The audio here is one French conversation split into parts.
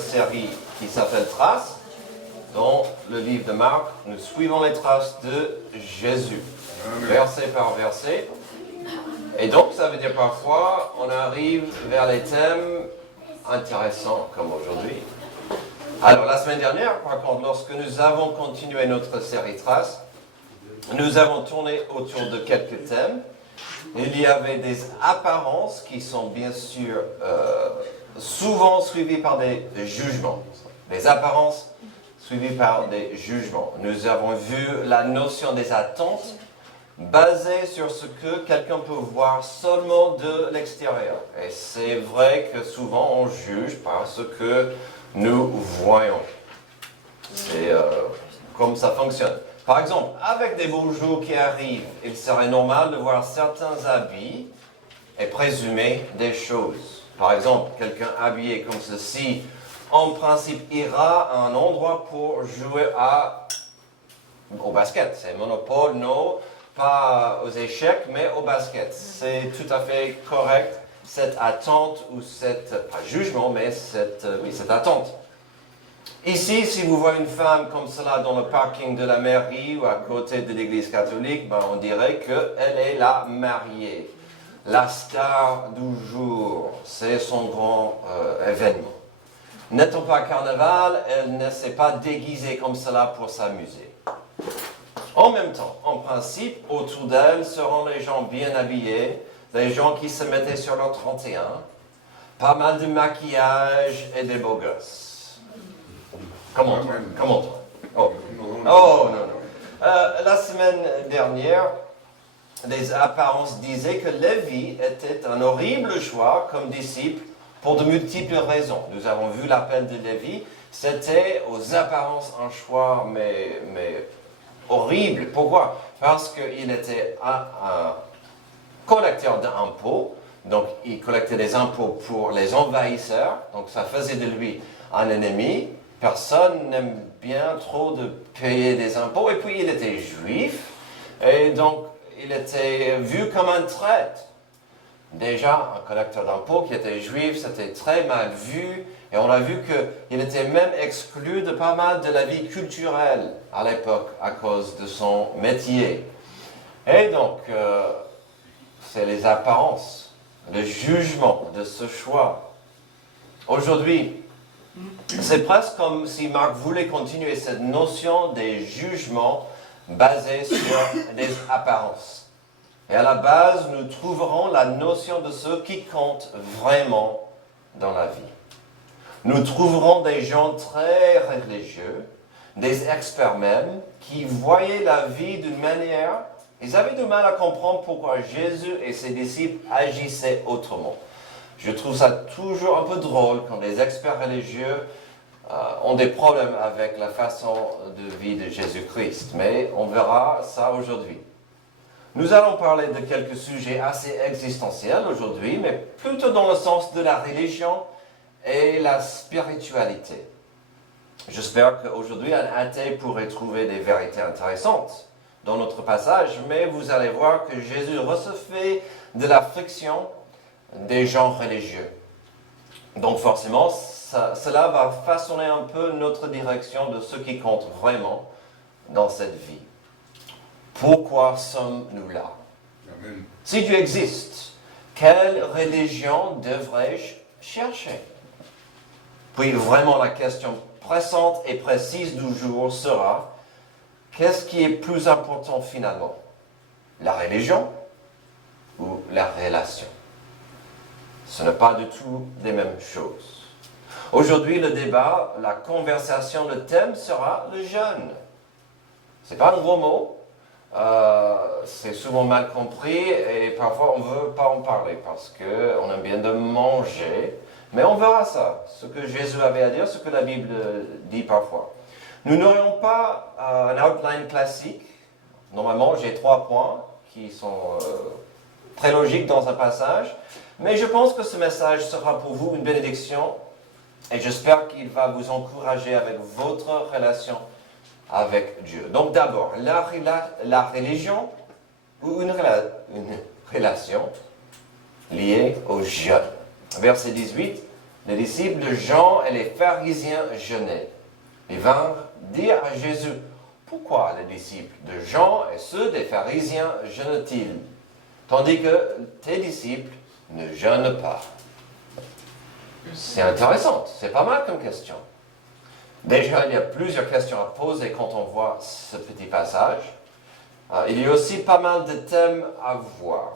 série qui s'appelle Traces. Dans le livre de Marc, nous suivons les traces de Jésus, verset par verset. Et donc, ça veut dire parfois, on arrive vers les thèmes intéressants comme aujourd'hui. Alors, la semaine dernière, par contre, lorsque nous avons continué notre série Traces, nous avons tourné autour de quelques thèmes. Il y avait des apparences qui sont bien sûr souvent suivies par des jugements. Des apparences suivies par des jugements. Nous avons vu la notion des attentes basée sur ce que quelqu'un peut voir seulement de l'extérieur. Et c'est vrai que souvent on juge par ce que nous voyons. C'est comme ça fonctionne. Par exemple, avec des beaux jours qui arrivent, il serait normal de voir certains habits et présumer des choses. Par exemple, quelqu'un habillé comme ceci, en principe, ira à un endroit pour jouer au basket. C'est Monopole, non, pas aux échecs, mais au basket. C'est tout à fait correct, cette attente ou pas jugement, mais cette attente. Ici, si vous voyez une femme comme cela dans le parking de la mairie ou à côté de l'église catholique, on dirait qu'elle est la mariée. La star du jour, c'est son grand événement. N'étant pas carnaval, elle ne s'est pas déguisée comme cela pour s'amuser. En même temps, en principe, autour d'elle seront les gens bien habillés, les gens qui se mettaient sur leur 31, pas mal de maquillage et des beaux gosses. Comment toi? Oh, non. La semaine dernière, les apparences disaient que Lévi était un horrible choix comme disciple pour de multiples raisons. Nous avons vu l'appel de Lévi, c'était aux apparences un choix, mais horrible. Pourquoi? Parce qu'il était un collecteur d'impôts, donc il collectait des impôts pour les envahisseurs, donc ça faisait de lui un ennemi. Personne n'aime bien trop de payer des impôts. Et puis, il était juif. Et donc, il était vu comme un traître. Déjà, un collecteur d'impôts qui était juif, c'était très mal vu. Et on a vu qu'il était même exclu de pas mal de la vie culturelle à l'époque à cause de son métier. Et donc, c'est les apparences, le jugement de ce choix. Aujourd'hui, c'est presque comme si Marc voulait continuer cette notion des jugements basés sur des apparences. Et à la base, nous trouverons la notion de ce qui compte vraiment dans la vie. Nous trouverons des gens très religieux, des experts même, qui voyaient la vie d'une manière, ils avaient du mal à comprendre pourquoi Jésus et ses disciples agissaient autrement. Je trouve ça toujours un peu drôle quand les experts religieux ont des problèmes avec la façon de vie de Jésus-Christ. Mais on verra ça aujourd'hui. Nous allons parler de quelques sujets assez existentiels aujourd'hui, mais plutôt dans le sens de la religion et la spiritualité. J'espère qu'aujourd'hui, un athée pourrait trouver des vérités intéressantes dans notre passage, mais vous allez voir que Jésus recevait de la friction des gens religieux. Donc forcément, cela va façonner un peu notre direction de ce qui compte vraiment dans cette vie. Pourquoi sommes-nous là? Amen. Si Dieu existe, quelle religion devrais-je chercher? Puis vraiment la question pressante et précise du jour sera, qu'est-ce qui est plus important finalement? La religion ou la relation? Ce n'est pas du tout les mêmes choses. Aujourd'hui, le débat, la conversation, le thème sera le jeûne. Ce n'est pas un gros mot, c'est souvent mal compris et parfois on ne veut pas en parler parce qu'on aime bien de manger. Mais on verra ça, ce que Jésus avait à dire, ce que la Bible dit parfois. Nous n'aurions pas un outline classique. Normalement, j'ai 3 points qui sont très logiques dans un passage. Mais je pense que ce message sera pour vous une bénédiction et j'espère qu'il va vous encourager avec votre relation avec Dieu. Donc d'abord, la religion ou une relation liée au jeûne. Verset 18, les disciples de Jean et les pharisiens jeûnaient. Ils vinrent dire à Jésus, pourquoi les disciples de Jean et ceux des pharisiens jeûnent-ils, tandis que tes disciples ne jeûnent pas? C'est intéressant, c'est pas mal comme question. Déjà, il y a plusieurs questions à poser quand on voit ce petit passage. Il y a aussi pas mal de thèmes à voir.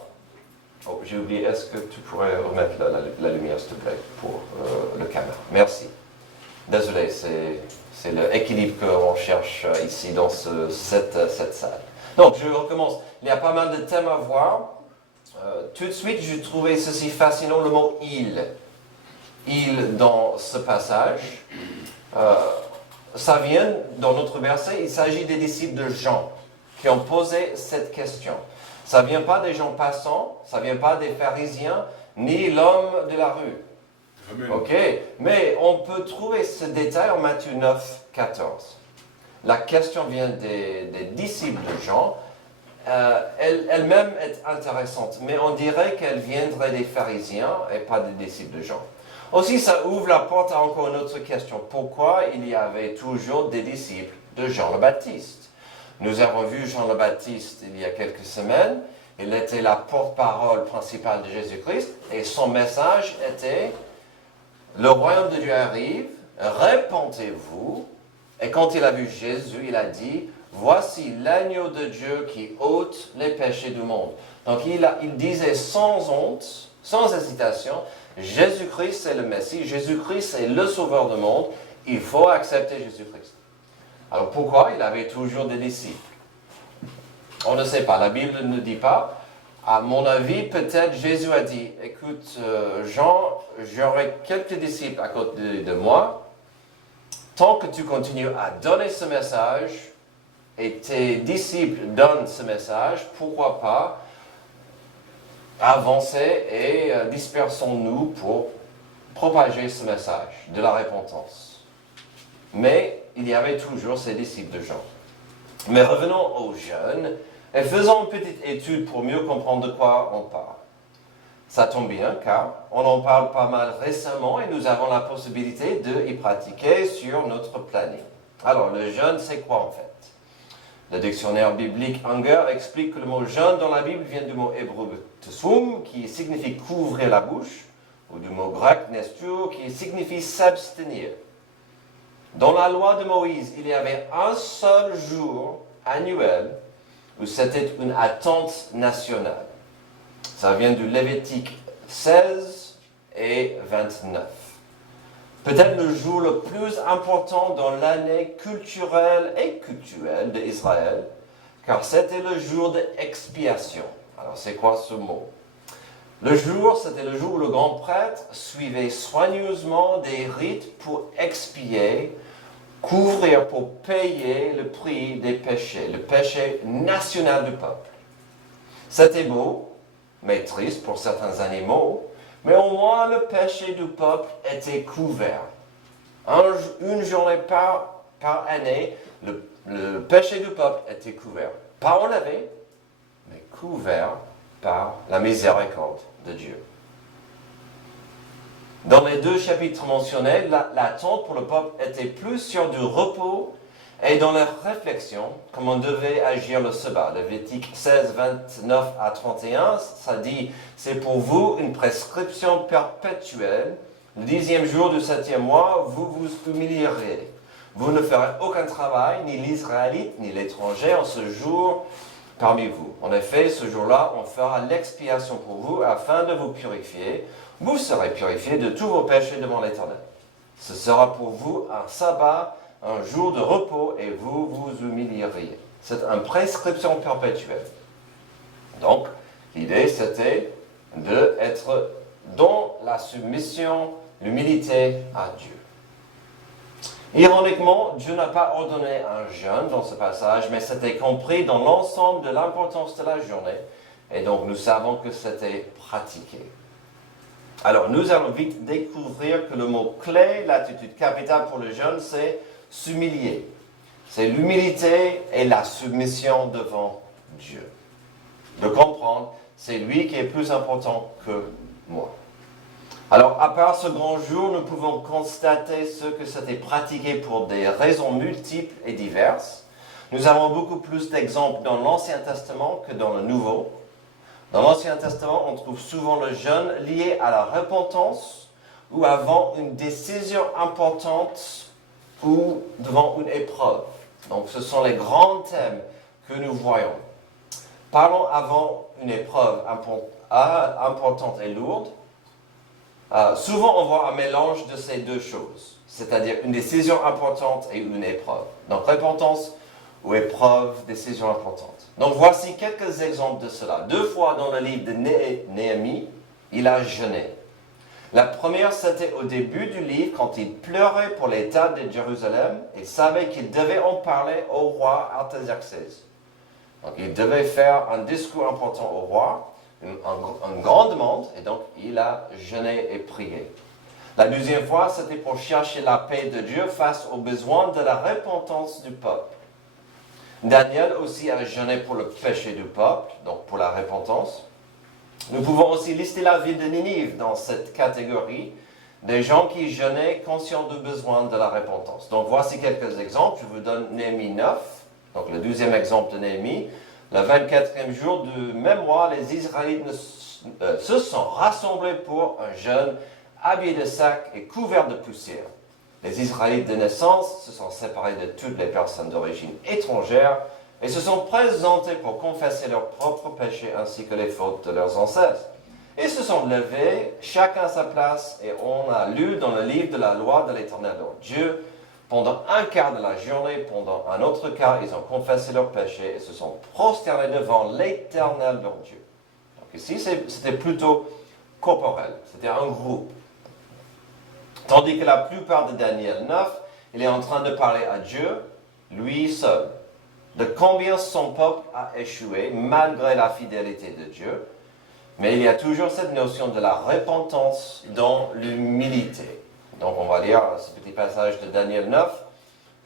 Oh, j'ai oublié, est-ce que tu pourrais remettre la lumière, s'il te plaît, pour le caméra? Merci. Désolé, c'est l'équilibre qu'on cherche ici dans cette salle. Donc, je recommence. Il y a pas mal de thèmes à voir. Tout de suite, j'ai trouvé ceci fascinant, le mot « il ». « Il » dans ce passage. Ça vient, dans notre verset, il s'agit des disciples de Jean qui ont posé cette question. Ça ne vient pas des gens passants, ça ne vient pas des pharisiens, ni l'homme de la rue. Amen. Ok, mais on peut trouver ce détail en Matthieu 9, 14. La question vient des disciples de Jean. Elle-même est intéressante, mais on dirait qu'elle viendrait des pharisiens et pas des disciples de Jean. Aussi, ça ouvre la porte à encore une autre question. Pourquoi il y avait toujours des disciples de Jean le Baptiste? Nous avons vu Jean le Baptiste il y a quelques semaines. Il était la porte-parole principale de Jésus-Christ et son message était « Le royaume de Dieu arrive, répentez-vous ». Et quand il a vu Jésus, il a dit « Voici l'agneau de Dieu qui ôte les péchés du monde ». Donc il disait sans honte, sans hésitation, Jésus-Christ est le Messie, Jésus-Christ est le Sauveur du monde, il faut accepter Jésus-Christ. Alors pourquoi il avait toujours des disciples? On ne sait pas, la Bible ne dit pas. À mon avis, peut-être Jésus a dit, écoute Jean, j'aurai quelques disciples à côté de moi, tant que tu continues à donner ce message, et tes disciples donnent ce message, pourquoi pas avancer et dispersons-nous pour propager ce message de la repentance. Mais il y avait toujours ces disciples de Jean. Mais revenons aux jeunes et faisons une petite étude pour mieux comprendre de quoi on parle. Ça tombe bien car on en parle pas mal récemment et nous avons la possibilité de y pratiquer sur notre planning. Alors le jeûne, c'est quoi en fait? Le dictionnaire biblique Unger explique que le mot jeûne dans la Bible vient du mot hébreu tsum, qui signifie couvrir la bouche, ou du mot grec nestur, qui signifie s'abstenir. Dans la loi de Moïse, il y avait un seul jour annuel où c'était une attente nationale. Ça vient du Lévitique 16 et 29. Peut-être le jour le plus important dans l'année culturelle et cultuelle d'Israël, car c'était le jour d'expiation. Alors c'est quoi ce mot? C'était le jour où le grand prêtre suivait soigneusement des rites pour expier, couvrir pour payer le prix des péchés, le péché national du peuple. C'était beau, mais triste pour certains animaux, mais au moins le péché du peuple était couvert. Une journée par année, le péché du peuple était couvert. Pas enlevé, mais couvert par la miséricorde de Dieu. Dans les deux chapitres mentionnés, l'attente pour le peuple était plus sur du repos et dans leur réflexion, comme on devait agir le sabbat. Lévitique 16, 29 à 31, ça dit « C'est pour vous une prescription perpétuelle. Le 10e jour du 7e mois, vous vous humilierez. Vous ne ferez aucun travail, ni l'Israélite, ni l'étranger, en ce jour parmi vous. En effet, ce jour-là, on fera l'expiation pour vous afin de vous purifier. Vous serez purifiés de tous vos péchés devant l'Éternel. Ce sera pour vous un sabbat, un jour de repos, et vous vous humilierez. » C'est une prescription perpétuelle. Donc, l'idée, c'était d'être dans la soumission, l'humilité à Dieu. Ironiquement, Dieu n'a pas ordonné un jeûne dans ce passage, mais c'était compris dans l'ensemble de l'importance de la journée, et donc nous savons que c'était pratiqué. Alors, nous allons vite découvrir que le mot clé, l'attitude capitale pour le jeûne, c'est s'humilier. C'est l'humilité et la submission devant Dieu. De comprendre, c'est lui qui est plus important que moi. Alors, à part ce grand jour, nous pouvons constater ce que c'était pratiqué pour des raisons multiples et diverses. Nous avons beaucoup plus d'exemples dans l'Ancien Testament que dans le Nouveau. Dans l'Ancien Testament, on trouve souvent le jeûne lié à la repentance ou avant une décision importante ou devant une épreuve. Donc, ce sont les grands thèmes que nous voyons. Parlons avant une épreuve importante et lourde. Souvent, on voit un mélange de ces deux choses, c'est-à-dire une décision importante et une épreuve. Donc, repentance ou épreuve, décision importante. Donc, voici quelques exemples de cela. 2 fois dans le livre de Néhémie, il a jeûné. La première, c'était au début du livre, quand il pleurait pour l'état de Jérusalem. Il savait qu'il devait en parler au roi Artaxerxès. Donc, il devait faire un discours important au roi, une grande demande, et donc il a jeûné et prié. La deuxième fois, c'était pour chercher la paix de Dieu face aux besoins de la repentance du peuple. Daniel aussi a jeûné pour le péché du peuple, donc pour la repentance. Nous pouvons aussi lister la ville de Ninive dans cette catégorie, des gens qui jeûnaient conscients du besoin de la repentance. Donc voici quelques exemples. Je vous donne Néhémie 9, donc le 12e exemple de Néhémie. Le 24e jour du même mois, les Israélites se sont rassemblés pour un jeûne, habillés de sacs et couverts de poussière. Les Israélites de naissance se sont séparés de toutes les personnes d'origine étrangère et se sont présentés pour confesser leurs propres péchés ainsi que les fautes de leurs ancêtres. Ils se sont levés, chacun à sa place, et on a lu dans le livre de la loi de l'Éternel leur Dieu. Pendant un quart de la journée, pendant un autre quart, ils ont confessé leurs péchés et se sont prosternés devant l'Éternel leur Dieu. Donc ici, c'était plutôt corporel, c'était un groupe. Tandis que la plupart de Daniel 9, il est en train de parler à Dieu, lui seul, de combien son peuple a échoué malgré la fidélité de Dieu. Mais il y a toujours cette notion de la repentance dans l'humilité. Donc on va lire ce petit passage de Daniel 9.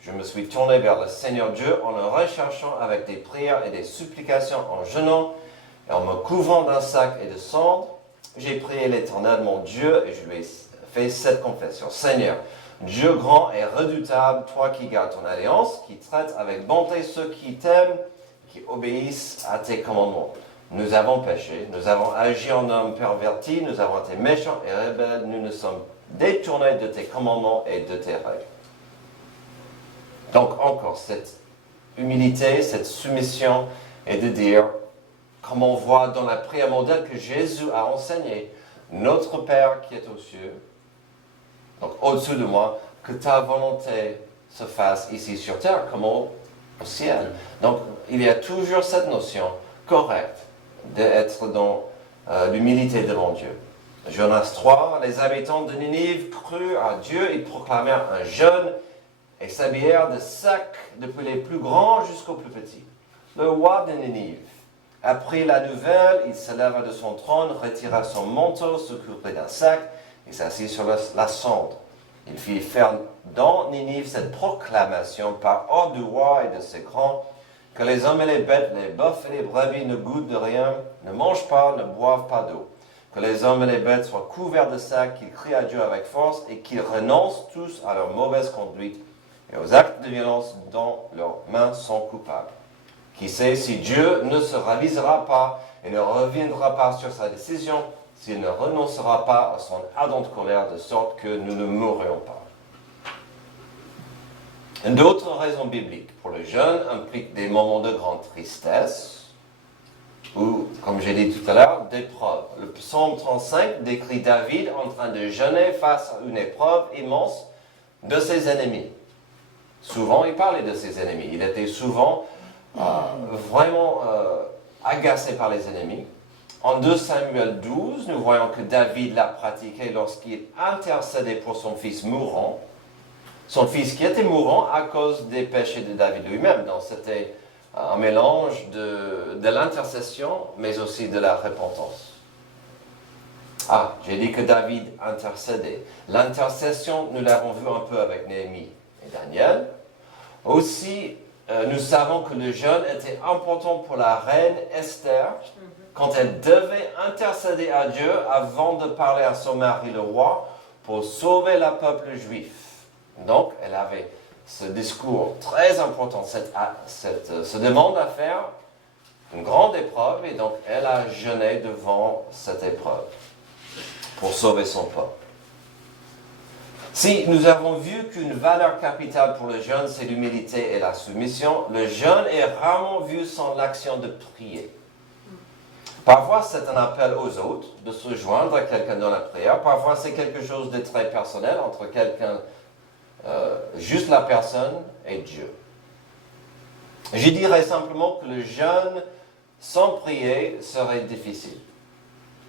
Je me suis tourné vers le Seigneur Dieu en le recherchant avec des prières et des supplications en jeûnant et en me couvrant d'un sac et de cendres. J'ai prié l'Éternel mon Dieu et je lui ai fait cette confession. Seigneur, Dieu grand et redoutable, toi qui gardes ton alliance, qui traites avec bonté ceux qui t'aiment, qui obéissent à tes commandements. Nous avons péché, nous avons agi en hommes pervertis, nous avons été méchants et rebelles, nous nous sommes détournés de tes commandements et de tes règles. Donc encore cette humilité, cette soumission, et de dire, comme on voit dans la prière modèle que Jésus a enseigné, notre Père qui est aux cieux, donc au-dessus de moi, que ta volonté se fasse ici sur terre comme au ciel. Donc il y a toujours cette notion correcte d'être dans l'humilité devant Dieu. Jonas 3, les habitants de Ninive crurent à Dieu, ils proclamèrent un jeûne et s'habillèrent de sacs depuis les plus grands jusqu'aux plus petits. Le roi de Ninive apprit la nouvelle, il se leva de son trône, retira son manteau, se couvrit d'un sac et s'assit sur la cendre. Il fit faire dans Ninive cette proclamation par ordre du roi et de ses grands, que les hommes et les bêtes, les bœufs et les brebis ne goûtent de rien, ne mangent pas, ne boivent pas d'eau. Que les hommes et les bêtes soient couverts de sacs, qu'ils crient à Dieu avec force et qu'ils renoncent tous à leur mauvaise conduite et aux actes de violence dont leurs mains sont coupables. Qui sait si Dieu ne se ravisera pas et ne reviendra pas sur sa décision, s'il ne renoncera pas à son ardente colère, de sorte que nous ne mourrions pas. D'autres raisons bibliques pour le jeûne impliquent des moments de grande tristesse ou, comme j'ai dit tout à l'heure, d'épreuves. Le psaume 35 décrit David en train de jeûner face à une épreuve immense de ses ennemis. Souvent, il parlait de ses ennemis. Il était souvent vraiment agacé par les ennemis. En 2 Samuel 12, nous voyons que David l'a pratiqué lorsqu'il intercédait pour son fils mourant. Son fils qui était mourant à cause des péchés de David lui-même. Donc c'était un mélange de l'intercession, mais aussi de la repentance. Ah, j'ai dit que David intercédait. L'intercession, nous l'avons vu un peu avec Néhémie et Daniel. Aussi, nous savons que le jeûne était important pour la reine Esther quand elle devait intercéder à Dieu avant de parler à son mari le roi pour sauver le peuple juif. Donc, elle avait ce discours très important, se demande à faire une grande épreuve, et donc elle a jeûné devant cette épreuve pour sauver son peuple. Si nous avons vu qu'une valeur capitale pour le jeûne, c'est l'humilité et la soumission, le jeûne est rarement vu sans l'action de prier. Parfois, c'est un appel aux autres de se joindre à quelqu'un dans la prière. Parfois, c'est quelque chose de très personnel entre quelqu'un, juste la personne et Dieu. Je dirais simplement que le jeûne sans prier serait difficile.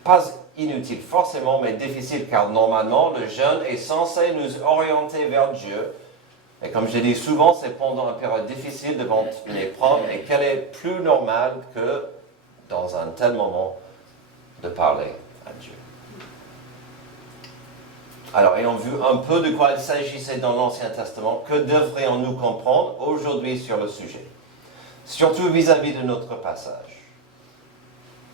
Pas inutile forcément, mais difficile, car normalement, le jeûne est censé nous orienter vers Dieu. Et comme je dis souvent, c'est pendant une période difficile devant une épreuve, et qu'elle est plus normale que dans un tel moment de parler à Dieu. Alors, ayant vu un peu de quoi il s'agissait dans l'Ancien Testament, que devrions-nous comprendre aujourd'hui sur le sujet? Surtout vis-à-vis de notre passage.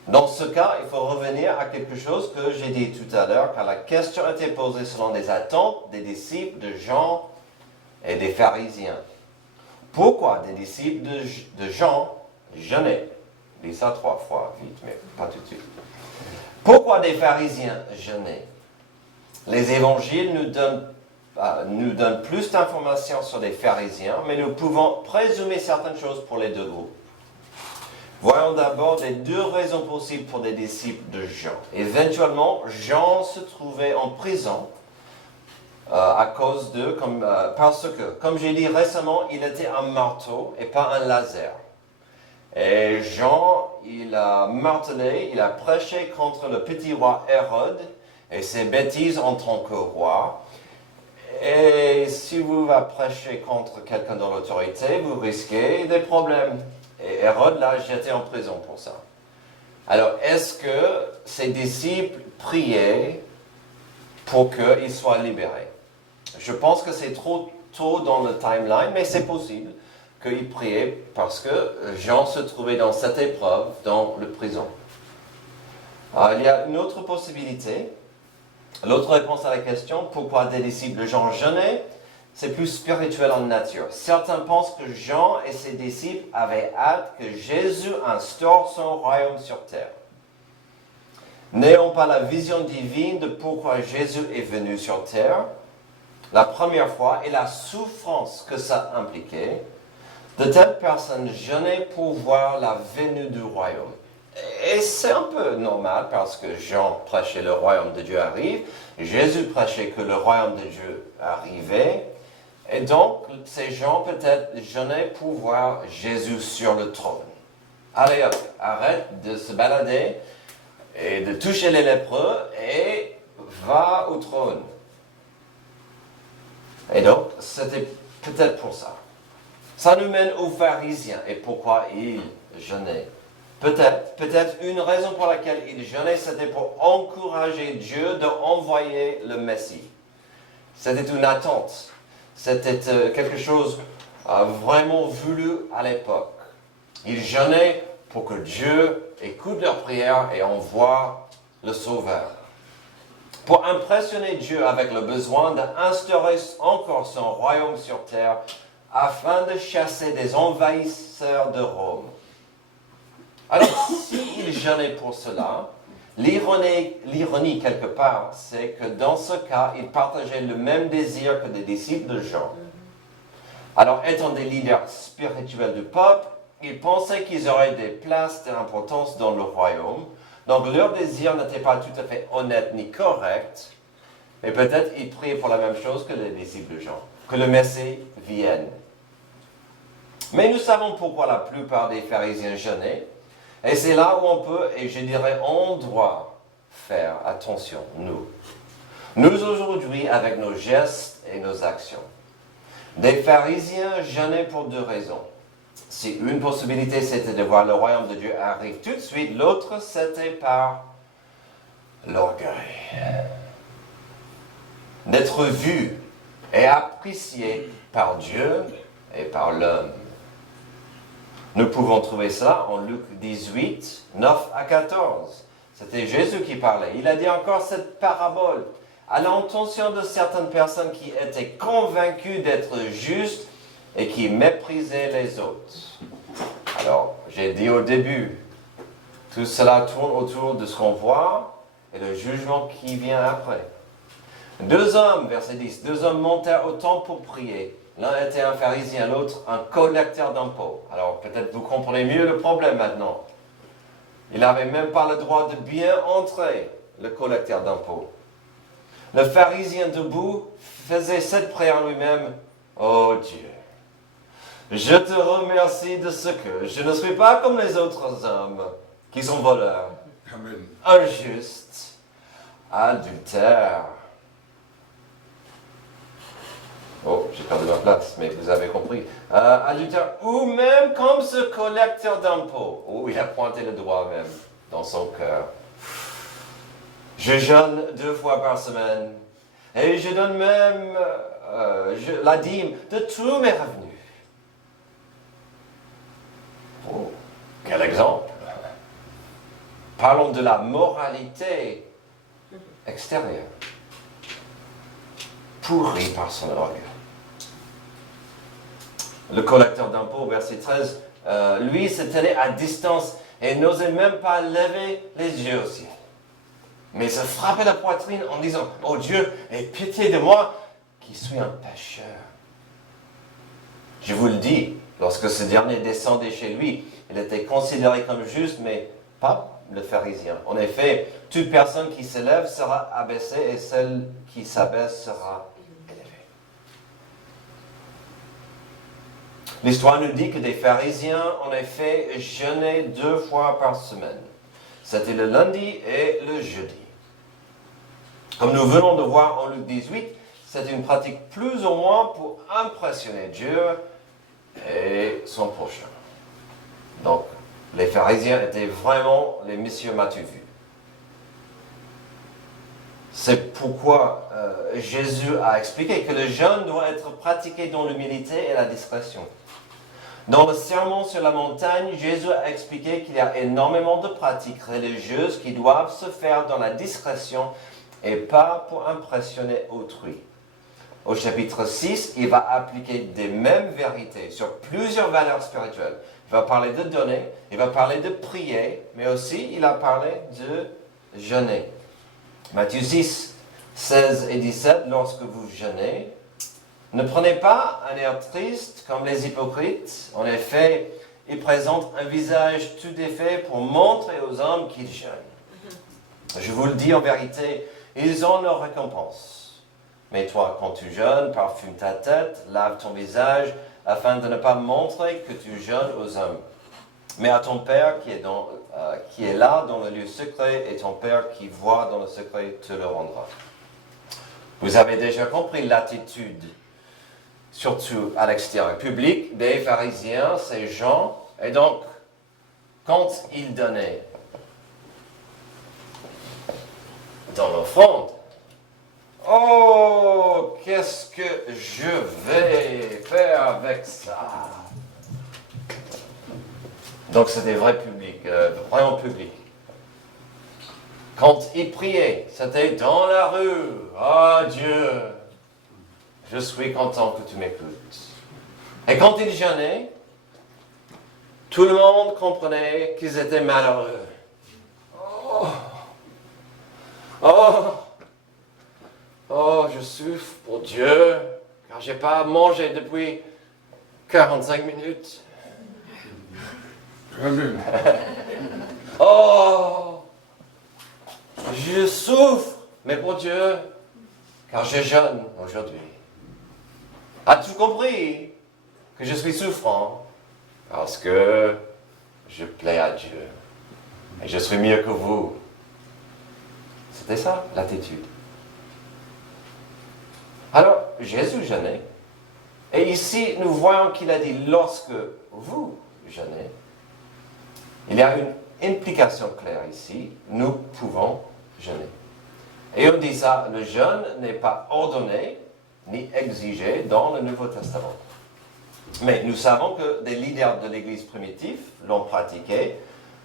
Dans ce cas, il faut revenir à quelque chose que j'ai dit tout à l'heure, car la question était posée selon les attentes des disciples de Jean et des pharisiens. Pourquoi des disciples de Jean jeûnaient? Je dis ça 3 fois, vite, mais pas tout de suite. Pourquoi des pharisiens jeûnaient? Les évangiles nous donnent plus d'informations sur les pharisiens, mais nous pouvons présumer certaines choses pour les deux groupes. Voyons d'abord les 2 raisons possibles pour des disciples de Jean. Éventuellement, Jean se trouvait en prison à cause parce que, comme j'ai dit récemment, il était un marteau et pas un laser. Et Jean, il a martelé, il a prêché contre le petit roi Hérode et ses bêtises en tant que roi. Et si vous prêchez contre quelqu'un dans l'autorité, vous risquez des problèmes. Et Hérode l'a jeté en prison pour ça. Alors, est-ce que ses disciples priaient pour qu'il soit libéré? Je pense que c'est trop tôt dans le timeline, mais c'est possible qu'ils priaient parce que Jean se trouvait dans cette épreuve, dans la prison. Alors, il y a une autre possibilité. L'autre réponse à la question, pourquoi des disciples de Jean jeûnaient, c'est plus spirituel en nature. Certains pensent que Jean et ses disciples avaient hâte que Jésus instaure son royaume sur terre. N'ayant pas la vision divine de pourquoi Jésus est venu sur terre, la première fois, et la souffrance que ça impliquait, de telles personnes jeûnaient pour voir la venue du royaume. Et c'est un peu normal parce que Jean prêchait le royaume de Dieu arrive, Jésus prêchait que le royaume de Dieu arrivait, et donc ces gens peut-être jeûnaient pour voir Jésus sur le trône. Allez hop, arrête de se balader et de toucher les lépreux et va au trône. Et donc c'était peut-être pour ça. Ça nous mène aux pharisiens et pourquoi ils jeûnaient. Peut-être une raison pour laquelle ils jeûnaient, c'était pour encourager Dieu d'envoyer le Messie. C'était une attente. C'était quelque chose vraiment voulu à l'époque. Ils jeûnaient pour que Dieu écoute leurs prières et envoie le Sauveur. Pour impressionner Dieu avec le besoin d'instaurer encore son royaume sur terre afin de chasser des envahisseurs de Rome. Alors, s'ils jeûnaient pour cela, l'ironie quelque part, c'est que dans ce cas, ils partageaient le même désir que des disciples de Jean. Alors, étant des leaders spirituels du peuple, ils pensaient qu'ils auraient des places d'importance dans le royaume. Donc, leur désir n'était pas tout à fait honnête ni correct. Et peut-être ils priaient pour la même chose que les disciples de Jean, que le Messie vienne. Mais nous savons pourquoi la plupart des pharisiens jeûnaient. Et c'est là où on peut, et je dirais on doit faire attention, nous. Nous aujourd'hui, avec nos gestes et nos actions. Des pharisiens jeûnaient pour 2 raisons. Si une possibilité c'était de voir le royaume de Dieu arriver tout de suite, l'autre c'était par l'orgueil. D'être vu et apprécié par Dieu et par l'homme. Nous pouvons trouver cela en Luc 18, 9 à 14. C'était Jésus qui parlait. Il a dit encore cette parabole à l'intention de certaines personnes qui étaient convaincues d'être justes et qui méprisaient les autres. Alors, j'ai dit au début, tout cela tourne autour de ce qu'on voit et le jugement qui vient après. Deux hommes, verset 10, deux hommes montèrent au temple pour prier. L'un était un pharisien, l'autre un collecteur d'impôts. Alors peut-être vous comprenez mieux le problème maintenant. Il n'avait même pas le droit de bien entrer, le collecteur d'impôts. Le pharisien debout faisait cette prière lui-même. Oh Dieu, je te remercie de ce que je ne suis pas comme les autres hommes qui sont voleurs, Amen. injustes, adultères. Oh, j'ai perdu ma place, mais vous avez compris. Adultère, ou même comme ce collecteur d'impôts. Oh, il a pointé le doigt même dans son cœur. Je jeûne 2 fois par semaine. Et je donne même la dîme de tous mes revenus. Oh, quel exemple. Parlons de la moralité extérieure. Pourri par son orgueil. Le collecteur d'impôts, verset 13, lui se tenait à distance et n'osait même pas lever les yeux au ciel. Mais se frappait la poitrine en disant, « Oh Dieu, aie pitié de moi, qui suis un pécheur. » Je vous le dis, lorsque ce dernier descendait chez lui, il était considéré comme juste, mais pas le pharisien. En effet, toute personne qui s'élève sera abaissée et celle qui s'abaisse sera élevée. L'histoire nous dit que des pharisiens, en effet, jeûnaient 2 fois par semaine. C'était le lundi et le jeudi. Comme nous venons de voir en Luc 18, c'est une pratique plus ou moins pour impressionner Dieu et son prochain. Donc, les pharisiens étaient vraiment les messieurs m'as-tu vu. C'est pourquoi Jésus a expliqué que le jeûne doit être pratiqué dans l'humilité et la discrétion. Dans le sermon sur la montagne, Jésus a expliqué qu'il y a énormément de pratiques religieuses qui doivent se faire dans la discrétion et pas pour impressionner autrui. Au chapitre 6, il va appliquer des mêmes vérités sur plusieurs valeurs spirituelles. Il va parler de donner, il va parler de prier, mais aussi il a parlé de jeûner. Matthieu 6, 16 et 17, lorsque vous jeûnez, ne prenez pas un air triste comme les hypocrites. En effet, ils présentent un visage tout défait pour montrer aux hommes qu'ils jeûnent. Je vous le dis en vérité, ils ont leur récompense. Mais toi, quand tu jeûnes, parfume ta tête, lave ton visage, afin de ne pas montrer que tu jeûnes aux hommes. Mais à ton Père qui est là dans le lieu secret, et ton Père qui voit dans le secret te le rendra. Vous avez déjà compris l'attitude, surtout à l'extérieur public, des pharisiens, ces gens. Et donc, quand ils donnaient dans l'offrande, oh, qu'est-ce que je vais faire avec ça? Donc c'était vrai public, vraiment public. Quand ils priaient, c'était dans la rue. Ah Dieu, je suis content que tu m'écoutes. Et quand ils jeûnaient, tout le monde comprenait qu'ils étaient malheureux. Oh, oh, oh, je souffre pour Dieu, car je n'ai pas mangé depuis 45 minutes. Amen. Oh, je souffre, mais pour Dieu, car je jeûne aujourd'hui. As-tu compris que je suis souffrant parce que je plais à Dieu et je suis mieux que vous? C'était ça, l'attitude. Alors, Jésus jeûnait, et ici, nous voyons qu'il a dit, lorsque vous jeûnez, il y a une implication claire ici, nous pouvons jeûner. Et on dit ça, le jeûne n'est pas ordonné ni exigé dans le Nouveau Testament. Mais nous savons que des leaders de l'Église primitive l'ont pratiqué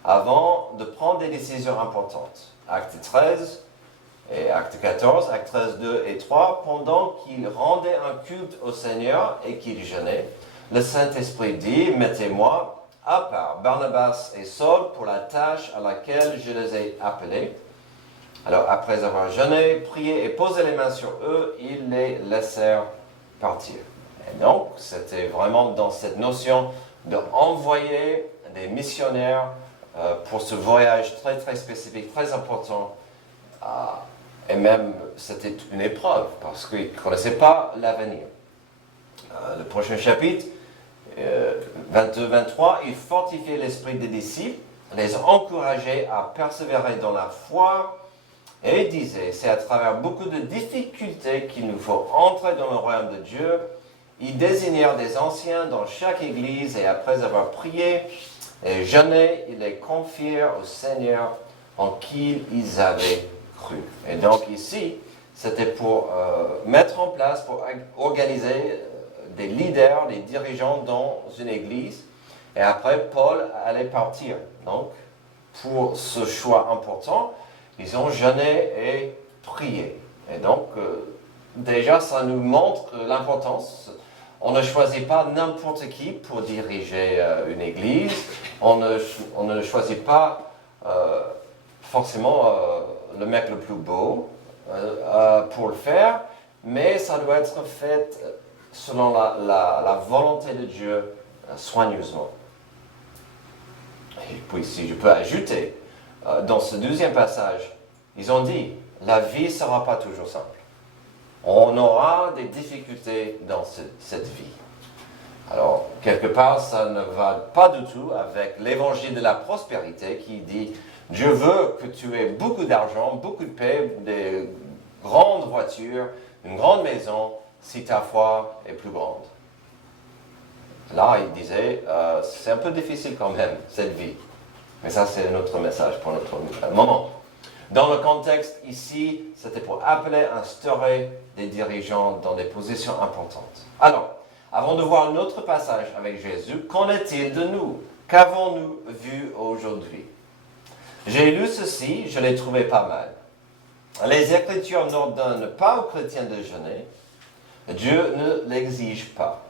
avant de prendre des décisions importantes. Acte 13 et Acte 14, Acte 13, 2 et 3, pendant qu'ils rendaient un culte au Seigneur et qu'ils jeûnaient, le Saint-Esprit dit, « Mettez-moi à part Barnabas et Saul pour la tâche à laquelle je les ai appelés. » Alors après avoir jeûné, prié et posé les mains sur eux, ils les laissèrent partir. Et donc, c'était vraiment dans cette notion d'envoyer des missionnaires pour ce voyage très très spécifique, très important. Et même, c'était une épreuve, parce qu'ils ne connaissaient pas l'avenir. Le prochain chapitre, 22-23, il fortifiait l'esprit des disciples, les encourageait à persévérer dans la foi, et il disait, c'est à travers beaucoup de difficultés qu'il nous faut entrer dans le royaume de Dieu. Ils désignèrent des anciens dans chaque église, et après avoir prié et jeûné, ils les confièrent au Seigneur en qui ils avaient cru. Et donc ici, c'était pour mettre en place, pour organiser des leaders, des dirigeants dans une église. Et après, Paul allait partir. Donc, pour ce choix important, ils ont jeûné et prié. Et donc, déjà, ça nous montre l'importance. On ne choisit pas n'importe qui pour diriger une église. On ne choisit pas forcément le mec le plus beau pour le faire, mais ça doit être fait selon la volonté de Dieu soigneusement. Et puis si je peux ajouter, dans ce deuxième passage, ils ont dit, la vie ne sera pas toujours simple. On aura des difficultés dans cette vie. Alors, quelque part, ça ne va pas du tout avec l'évangile de la prospérité qui dit « Dieu veut que tu aies beaucoup d'argent, beaucoup de paix, des grandes voitures, une grande maison, si ta foi est plus grande. » Là, il disait « C'est un peu difficile quand même, cette vie. » Mais ça, c'est notre message pour notre moment. Dans le contexte ici, c'était pour appeler, instaurer des dirigeants dans des positions importantes. Alors, avant de voir notre passage avec Jésus, qu'en est-il de nous? Qu'avons-nous vu aujourd'hui? J'ai lu ceci, je l'ai trouvé pas mal. Les Écritures n'ordonnent pas aux chrétiens de jeûner. Dieu ne l'exige pas.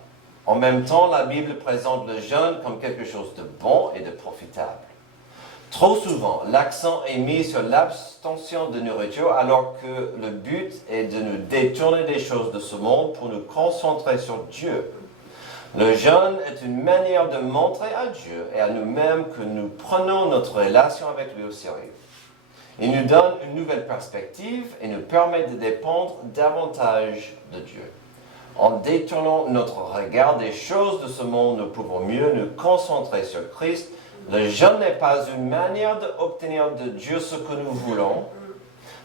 En même temps, la Bible présente le jeûne comme quelque chose de bon et de profitable. Trop souvent, l'accent est mis sur l'abstention de nourriture alors que le but est de nous détourner des choses de ce monde pour nous concentrer sur Dieu. Le jeûne est une manière de montrer à Dieu et à nous-mêmes que nous prenons notre relation avec lui au sérieux. Il nous donne une nouvelle perspective et nous permet de dépendre davantage de Dieu. En détournant notre regard des choses de ce monde, nous pouvons mieux nous concentrer sur Christ. Le jeûne n'est pas une manière d'obtenir de Dieu ce que nous voulons.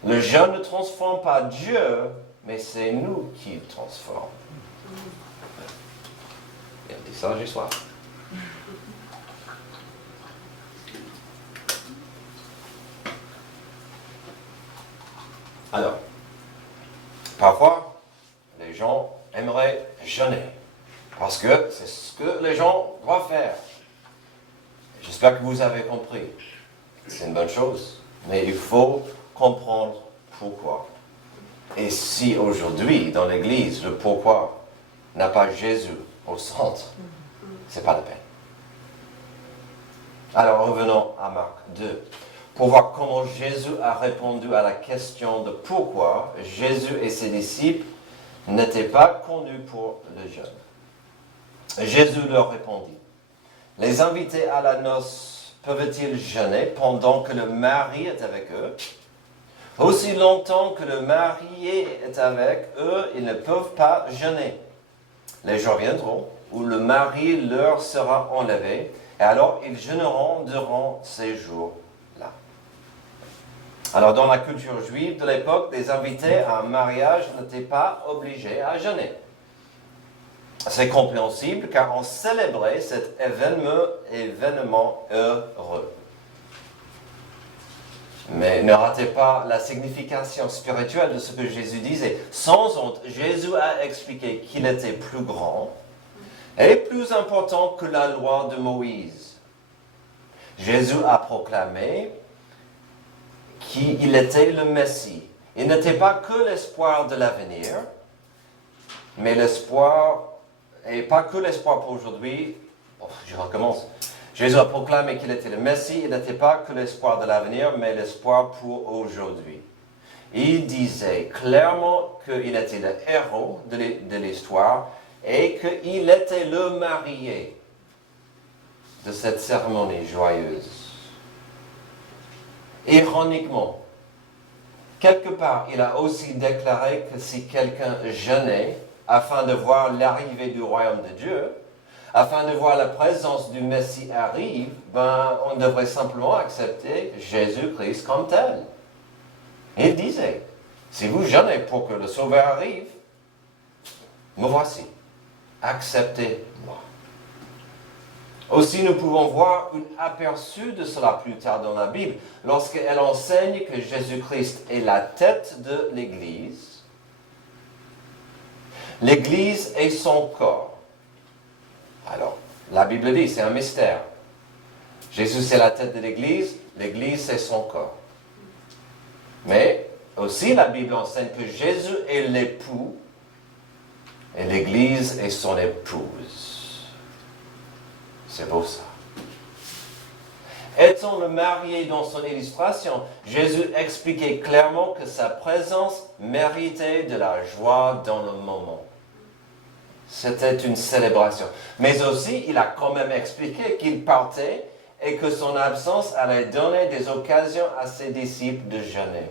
Le jeûne ne transforme pas Dieu, mais c'est nous qui le transformons. Il dit ça, j'ai soif. Alors, parfois, les gens aimeraient jeûner, parce que c'est ce que les gens doivent faire. J'espère que vous avez compris. C'est une bonne chose, mais il faut comprendre pourquoi. Et si aujourd'hui, dans l'Église, le pourquoi n'a pas Jésus au centre, c'est pas la peine. Alors revenons à Marc 2, pour voir comment Jésus a répondu à la question de pourquoi Jésus et ses disciples n'étaient pas connus pour le jeûne. Jésus leur répondit, « Les invités à la noce peuvent-ils jeûner pendant que le mari est avec eux? Aussi longtemps que le marié est avec eux, ils ne peuvent pas jeûner. Les jours viendront où le mari leur sera enlevé, et alors ils jeûneront durant ces jours-là. » Alors dans la culture juive de l'époque, les invités à un mariage n'étaient pas obligés à jeûner. C'est compréhensible car on célébrait cet événement heureux. Mais ne ratez pas la signification spirituelle de ce que Jésus disait. Sans honte, Jésus a expliqué qu'il était plus grand, est plus important que la loi de Moïse. Jésus a proclamé qu'il était le Messie. Il n'était pas que l'espoir de l'avenir, mais l'espoir, et pas que l'espoir pour aujourd'hui. Je recommence. Jésus a proclamé qu'il était le Messie. Il n'était pas que l'espoir de l'avenir, mais l'espoir pour aujourd'hui. Il disait clairement qu'il était le héros de l'histoire et qu'il était le marié de cette cérémonie joyeuse. Ironiquement, quelque part, il a aussi déclaré que si quelqu'un jeûnait afin de voir l'arrivée du royaume de Dieu, afin de voir la présence du Messie arrive, on devrait simplement accepter Jésus-Christ comme tel. Il disait, si vous jeûnez pour que le Sauveur arrive, me voici, acceptez-moi. Aussi, nous pouvons voir un aperçu de cela plus tard dans la Bible, lorsqu'elle enseigne que Jésus-Christ est la tête de l'Église. L'Église est son corps. Alors, la Bible dit, c'est un mystère. Jésus, c'est la tête de l'Église c'est son corps. Mais aussi, la Bible enseigne que Jésus est l'époux et l'Église est son épouse. C'est beau ça. Étant le marié dans son illustration, Jésus expliquait clairement que sa présence méritait de la joie dans le moment. C'était une célébration. Mais aussi, il a quand même expliqué qu'il partait et que son absence allait donner des occasions à ses disciples de jeûner.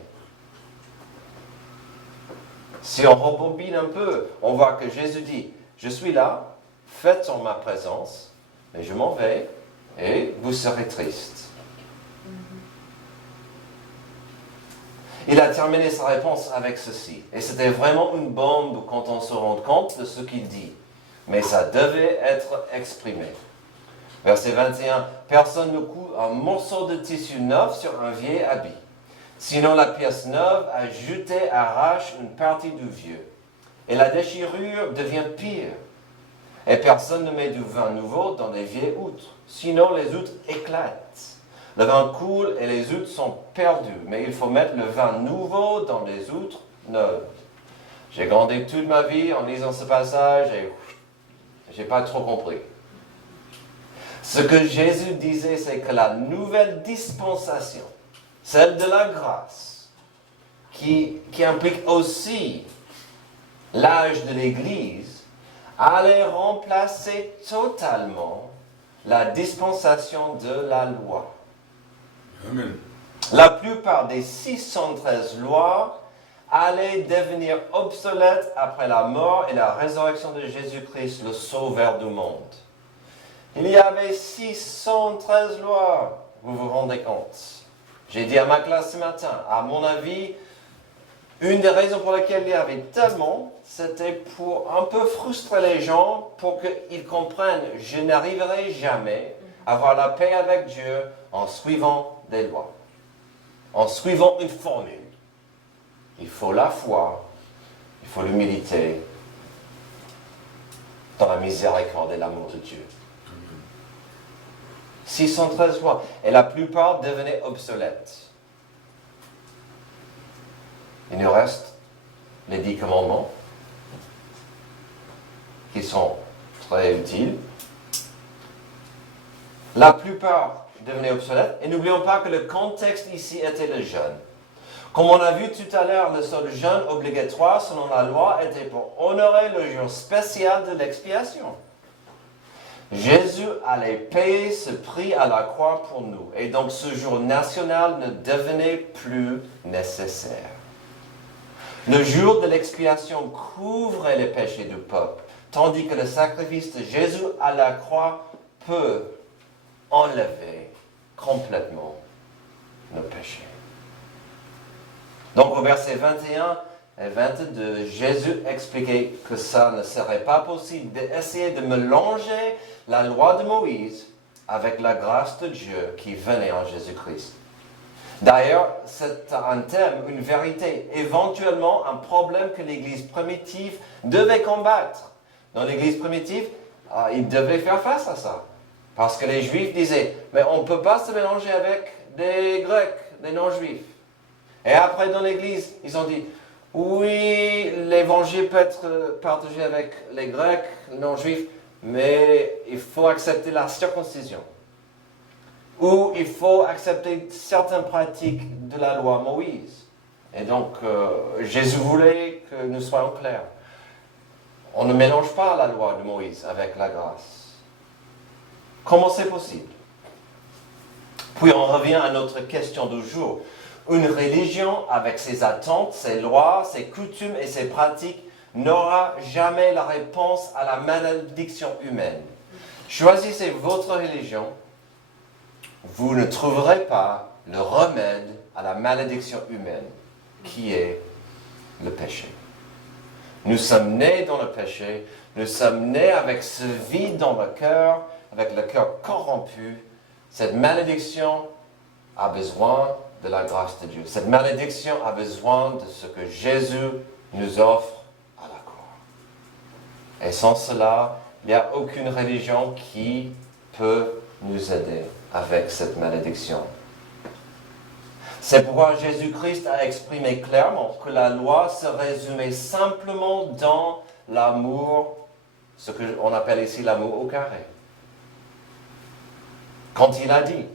Si on rebobine un peu, on voit que Jésus dit, je suis là, faites en ma présence, mais je m'en vais et vous serez tristes. Il a terminé sa réponse avec ceci. Et c'était vraiment une bombe quand on se rend compte de ce qu'il dit. Mais ça devait être exprimé. Verset 21. Personne ne coud un morceau de tissu neuf sur un vieil habit. Sinon la pièce neuve ajoutée arrache une partie du vieux. Et la déchirure devient pire. Et personne ne met du vin nouveau dans les vieilles outres. Sinon les outres éclatent. Le vin coule et les outres sont perdues. Mais il faut mettre le vin nouveau dans les outres neuves. J'ai grandi toute ma vie en lisant ce passage et je n'ai pas trop compris. Ce que Jésus disait, c'est que la nouvelle dispensation, celle de la grâce, qui implique aussi l'âge de l'Église, allait remplacer totalement la dispensation de la loi. Amen. La plupart des 613 lois allaient devenir obsolètes après la mort et la résurrection de Jésus-Christ, le Sauveur du monde. Il y avait 613 lois, vous vous rendez compte? J'ai dit à ma classe ce matin, à mon avis, une des raisons pour lesquelles il y avait tellement, c'était pour un peu frustrer les gens, pour qu'ils comprennent, je n'arriverai jamais à avoir la paix avec Dieu en suivant des lois, en suivant une formule. Il faut la foi, il faut l'humilité, dans la miséricorde et l'amour de Dieu. 613 lois, et la plupart devenaient obsolètes. Il nous reste les 10 commandements, qui sont très utiles. La plupart devenaient obsolètes, et n'oublions pas que le contexte ici était le jeûne. Comme on a vu tout à l'heure, le seul jeûne obligatoire selon la loi était pour honorer le jour spécial de l'expiation. Jésus allait payer ce prix à la croix pour nous, et donc ce jour national ne devenait plus nécessaire. Le jour de l'expiation couvrait les péchés du peuple, tandis que le sacrifice de Jésus à la croix peut enlever complètement nos péchés. Donc au verset 21 et 22, Jésus expliquait que ça ne serait pas possible d'essayer de mélanger la loi de Moïse avec la grâce de Dieu qui venait en Jésus-Christ. D'ailleurs, c'est un thème, une vérité, éventuellement un problème que l'Église primitive devait combattre. Dans l'Église primitive, ils devaient faire face à ça. Parce que les Juifs disaient, mais on ne peut pas se mélanger avec des Grecs, des non-Juifs. Et après, dans l'Église, ils ont dit, oui, l'Évangile peut être partagé avec les Grecs, les non-Juifs, mais il faut accepter la circoncision. Ou il faut accepter certaines pratiques de la loi Moïse. Et donc, Jésus voulait que nous soyons clairs. On ne mélange pas la loi de Moïse avec la grâce. Comment c'est possible? Puis on revient à notre question du jour. Une religion avec ses attentes, ses lois, ses coutumes et ses pratiques n'aura jamais la réponse à la malédiction humaine. Choisissez votre religion, vous ne trouverez pas le remède à la malédiction humaine, qui est le péché. Nous sommes nés dans le péché, nous sommes nés avec ce vide dans le cœur, avec le cœur corrompu. Cette malédiction a besoin de la grâce de Dieu. Cette malédiction a besoin de ce que Jésus nous offre à la croix. Et sans cela, il n'y a aucune religion qui peut nous aider avec cette malédiction. C'est pourquoi Jésus-Christ a exprimé clairement que la loi se résumait simplement dans l'amour, ce qu'on appelle ici l'amour au carré. Quand il a dit,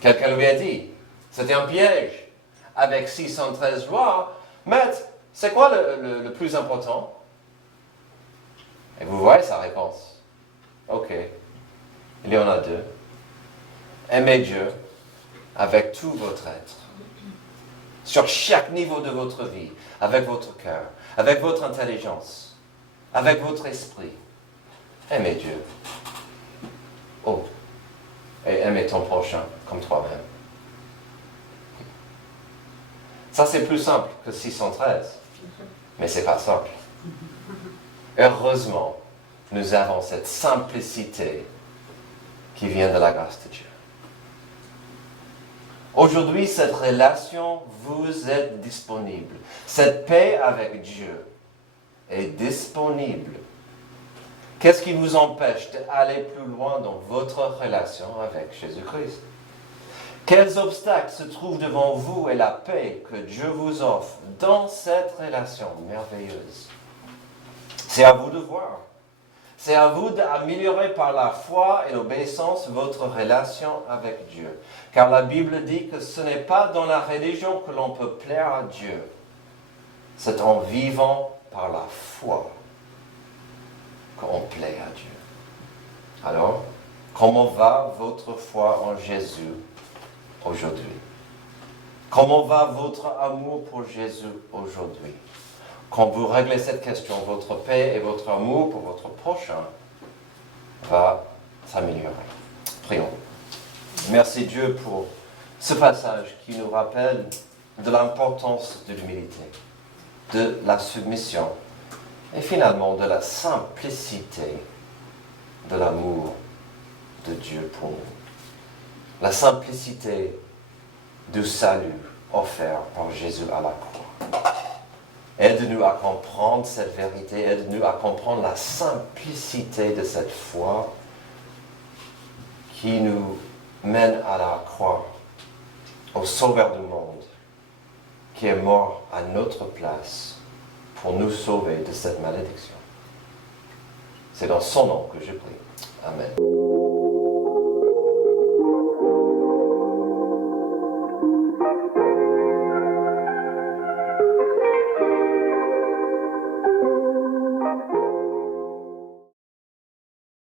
quelqu'un lui a dit, c'était un piège, avec 613 lois, maître, c'est quoi le plus important? Et vous voyez sa réponse. Ok, il y en a deux. Aimez Dieu avec tout votre être, sur chaque niveau de votre vie, avec votre cœur, avec votre intelligence, avec votre esprit. Aimez Dieu. Oh, et aimer ton prochain comme toi-même. Ça, c'est plus simple que 613, mais c'est pas simple. Heureusement, nous avons cette simplicité qui vient de la grâce de Dieu. Aujourd'hui, cette relation vous est disponible. Cette paix avec Dieu est disponible. Qu'est-ce qui vous empêche d'aller plus loin dans votre relation avec Jésus-Christ? Quels obstacles se trouvent devant vous et la paix que Dieu vous offre dans cette relation merveilleuse? C'est à vous de voir. C'est à vous d'améliorer par la foi et l'obéissance votre relation avec Dieu. Car la Bible dit que ce n'est pas dans la religion que l'on peut plaire à Dieu. C'est en vivant par la foi qu'on plaît à Dieu. Alors, comment va votre foi en Jésus aujourd'hui? Comment va votre amour pour Jésus aujourd'hui? Quand vous réglez cette question, votre paix et votre amour pour votre prochain va s'améliorer. Prions. Merci Dieu pour ce passage qui nous rappelle de l'importance de l'humilité, de la submission et finalement de la simplicité de l'amour de Dieu pour nous. La simplicité du salut offert par Jésus à la croix. Aide-nous à comprendre cette vérité, aide-nous à comprendre la simplicité de cette foi qui nous mène à la croix, au Sauveur du monde, qui est mort à notre place pour nous sauver de cette malédiction. C'est dans son nom que je prie. Amen.